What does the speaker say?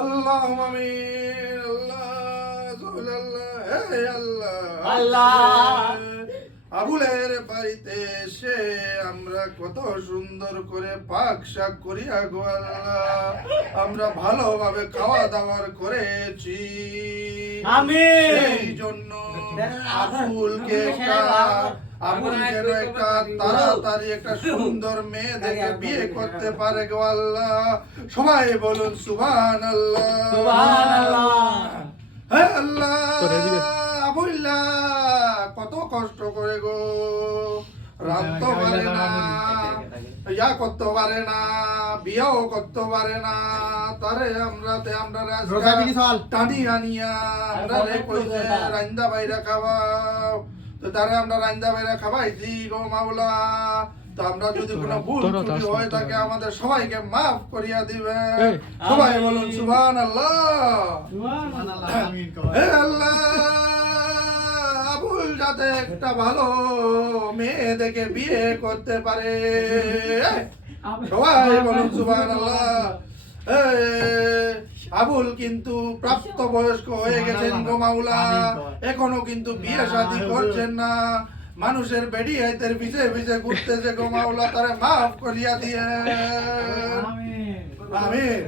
আল্লাহুম্মা আমিন। আল্লাহ আল্লাহ আবুলের বাড়িতে এসে আমরা কত সুন্দর করে পাক শাক করিয়া গো আল্লাহ, আমরা ভালোভাবে খাওয়া দাওয়ার করেছি। সেই জন্য আবুলকে আবুল যেন একটা তাড়াতাড়ি একটা সুন্দর মেয়ে দেখে বিয়ে করতে পারে গো আল্লাহ। সবাই বলুন সুবহানাল্লাহ। হে আল্লাহ, আবুল্লাহ কত কষ্ট করে গো, রাখতে পারে না, ইয়া করতে পারে না, বিয়াও করতে পারে না। তারে আমরা টানি আনিয়া আমরা কইছে রান্দা বাইরা খাওয়াও, তো তারে আমরা রান্দা বাইরা খাওয়াইছি গো মাওলা। তো আমরা যদি কোনো ভুল ত্রুটি হয়ে থাকে আমাদের সবাইকে মাফ করিয়া দিবেন। সবাই বলুন সুবহানাল্লাহ। হে আল্লাহ, আবুল যাতে একটা ভালো মেয়ে দেখে বিয়ে করতে পারে। সবাই বলুন সুবহানাল্লাহ। আবুল কিন্তু প্রাপ্ত বয়স্ক হয়ে গেছেন গো মাওলা, এখনো কিন্তু বিয়ে শাদী করছেন না। মানুষের বেডি হাইতের পিছে পিছে ঘুরতেছে গো মাওলা, তারে মাফ করিয়া দিয়ে। আমিন।